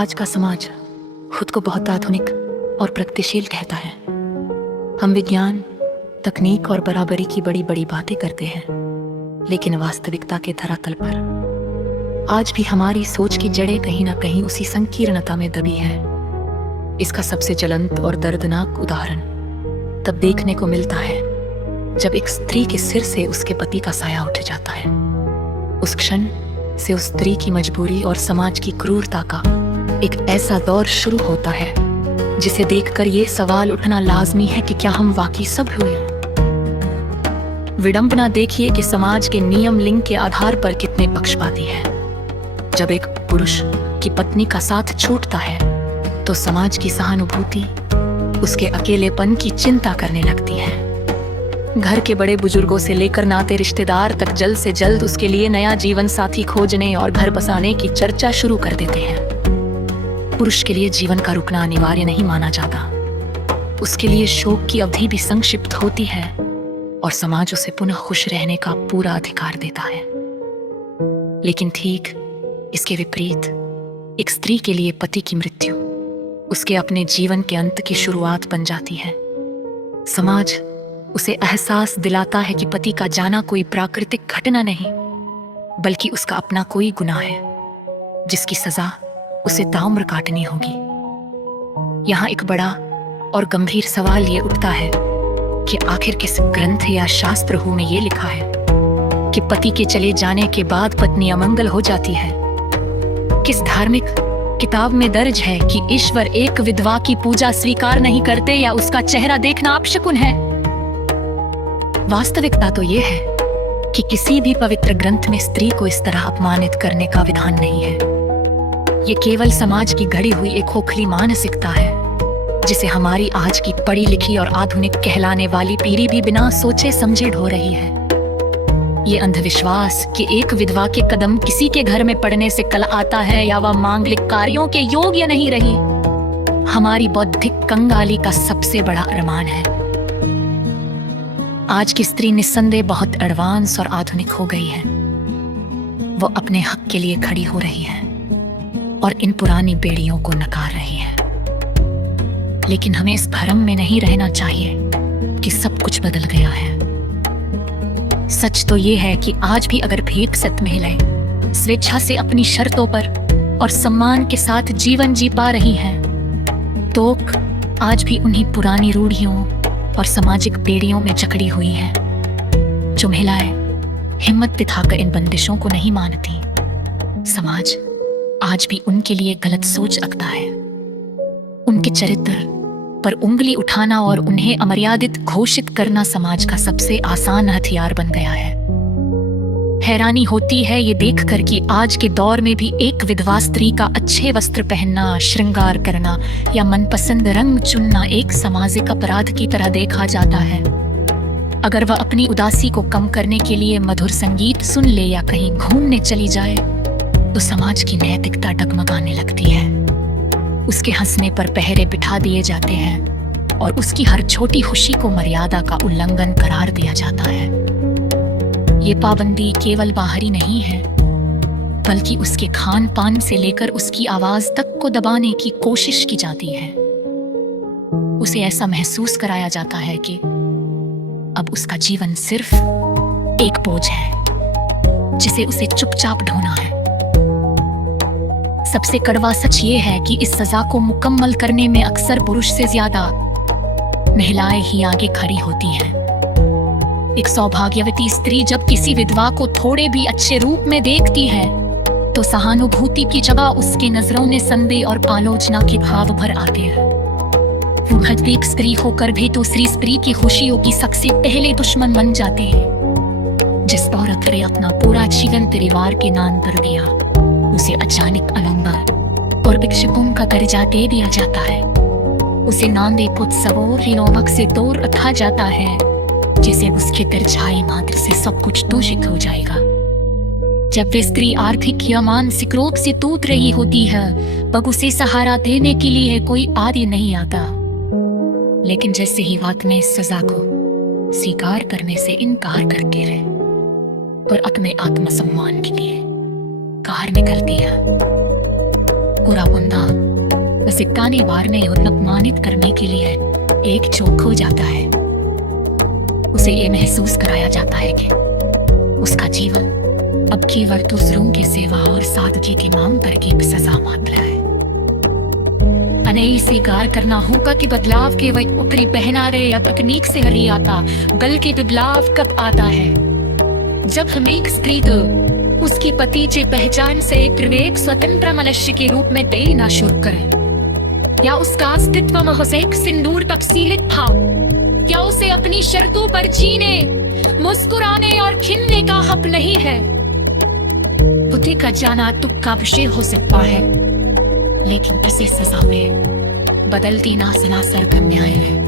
आज का समाज खुद को बहुत आधुनिक और प्रगतिशील कहता है। हम विज्ञान, तकनीक और बराबरी की बड़ी बड़ी बातें करते हैं, लेकिन वास्तविकता के धरातल पर आज भी हमारी सोच की जड़ें कहीं ना कहीं उसी संकीर्णता में दबी है। इसका सबसे ज्वलंत और दर्दनाक उदाहरण तब देखने को मिलता है जब एक स्त्री के सिर से उसके पति का साया उठ जाता है। उस क्षण से उस स्त्री की मजबूरी और समाज की क्रूरता का एक ऐसा दौर शुरू होता है जिसे देखकर ये सवाल उठना लाजमी है कि क्या हम वाकई सभ्य हुए। विडंबना देखिए कि समाज के नियम लिंग के आधार पर कितने पक्षपाती हैं। जब एक पुरुष की पत्नी का साथ छूटता है तो समाज की सहानुभूति उसके अकेलेपन की चिंता करने लगती है। घर के बड़े बुजुर्गों से लेकर नाते रिश्तेदार तक जल्द से जल्द उसके लिए नया जीवन साथी खोजने और घर बसाने की चर्चा शुरू कर देते हैं। पुरुष के लिए जीवन का रुकना अनिवार्य नहीं माना जाता। उसके लिए शोक की अवधि भी संक्षिप्त होती है और समाज उसे पुनः खुश रहने का पूरा अधिकार देता है। लेकिन ठीक इसके विपरीत एक स्त्री के लिए पति की मृत्यु उसके अपने जीवन के अंत की शुरुआत बन जाती है। समाज उसे एहसास दिलाता है कि पति का जाना कोई प्राकृतिक घटना नहीं, बल्कि उसका अपना कोई गुनाह है जिसकी सजा उसे ताउम्र काटनी होगी। यहाँ एक बड़ा और गंभीर सवाल ये उठता है कि आखिर किस ग्रंथ या शास्त्र में ये लिखा है कि पति के चले जाने के बाद पत्नी अमंगल हो जाती है? किस धार्मिक किताब में दर्ज है कि ईश्वर एक विधवा की पूजा स्वीकार नहीं करते या उसका चेहरा देखना अपशकुन है? वास्तविकता तो ये है कि किसी भी पवित्र ग्रंथ में स्त्री को इस तरह अपमानित करने का विधान नहीं है। ये केवल समाज की घड़ी हुई एक खोखली मानसिकता है जिसे हमारी आज की पढ़ी लिखी और आधुनिक कहलाने वाली पीढ़ी भी बिना सोचे समझे ढो रही है। ये अंधविश्वास कि एक विधवा के कदम किसी के घर में पड़ने से कल आता है या वह मांगलिक कार्यों के योग्य नहीं रही, हमारी बौद्धिक कंगाली का सबसे बड़ा अरमान है। आज की स्त्री निस्संदेह बहुत एडवांस और आधुनिक हो गई है। वो अपने हक के लिए खड़ी हो रही है और इन पुरानी बेड़ियों को नकार रही है। लेकिन हमें इस भ्रम में नहीं रहना चाहिए कि सब कुछ बदल गया है। सच तो ये है कि आज भी अगर भेदसत महिलाएं स्वेच्छा से अपनी शर्तों पर और सम्मान के साथ जीवन जी पा रही हैं, तो आज भी उन्हीं पुरानी रूढ़ियों और सामाजिक बेड़ियों में जकड़ी हुई है। जो महिलाएं हिम्मत दिखाकर इन बंदिशों को नहीं मानती, समाज आज भी उनके लिए गलत सोच रखता है। उनके चरित्र पर उंगली उठाना और उन्हें अमर्यादित घोषित करना समाज का सबसे आसान हथियार बन गया है। हैरानी होती है ये देखकर कि आज के दौर में भी एक विधवा स्त्री का अच्छे वस्त्र पहनना, श्रृंगार करना या मनपसंद रंग चुनना एक सामाजिक अपराध की तरह देखा जाता है। अगर वह अपनी उदासी को कम करने के लिए मधुर संगीत सुन ले या कहीं घूमने चली जाए तो समाज की नैतिकता डगमगाने लगती है। उसके हंसने पर पहरे बिठा दिए जाते हैं और उसकी हर छोटी खुशी को मर्यादा का उल्लंघन करार दिया जाता है। ये पाबंदी केवल बाहरी नहीं है, बल्कि उसके खान पान से लेकर उसकी आवाज तक को दबाने की कोशिश की जाती है। उसे ऐसा महसूस कराया जाता है कि अब उसका जीवन सिर्फ एक बोझ है जिसे उसे चुपचाप ढोना है। सबसे कड़वा सच ये है कि इस सजा को मुकम्मल करने में अक्सर पुरुष से ज्यादा महिलाएं ही आगे खड़ी होती हैं। एक सौभाग्यवती स्त्री जब किसी विधवा को थोड़े भी अच्छे रूप में देखती है तो सहानुभूति की जगह उसके नजरों में संदेह और आलोचना के भाव भर आते हैं। वो भौतिक स्त्री होकर भी दूसरी स्त्री की खुशियों की सबसे पहले दुश्मन बन जाते हैं। जिस औरत ने अपना पूरा जीवन परिवार के नाम पर दिया, उसे अचानक अलंकार और भिक्षुकों का दर्जा दे दिया जाता है। उसे नांदे पुत्सवों हिनोमक से दूर रखा जाता है, जिसे उसके दर्जाई मात्र से सब कुछ दूषित हो जाएगा। जब वे स्त्री आर्थिक या मानसिक रूप से टूट रही होती है, तब उसे सहारा देने के लिए कोई आदि नहीं आता। लेकिन जैसे ही वह अपने सजा को स्वीकार करने से इनकार करके रहे और अपने आत्मसम्मान के लिए बाहर निकलती है, पूरा बुंदा उसे ताने मारने और अपमानित करने के लिए एक चौक हो जाता है। उसे ये महसूस कराया जाता है कि उसका जीवन अब केवल दूसरों की सेवा और सादगी की मांग करके भी सजा मात्र है। हमें स्वीकार करना होगा कि बदलाव केवल ऊपरी पहनावे या तकनीक से नहीं आता, बल्कि बदलाव कब आता है जब हम एक स्त्री को उसकी पति की पहचान से एक विवेक स्वतंत्र मनुष्य के रूप में देना शुरू करें, या उसका अस्तित्व महज एक सिंदूर तक सीमित था, क्या उसे अपनी शर्तों पर जीने, मुस्कुराने और खिलने का हक नहीं है। बुद्धि का जाना तुक का विषय हो सकता है, लेकिन इसे सजा में बदलती ना सनासर का न्याय है।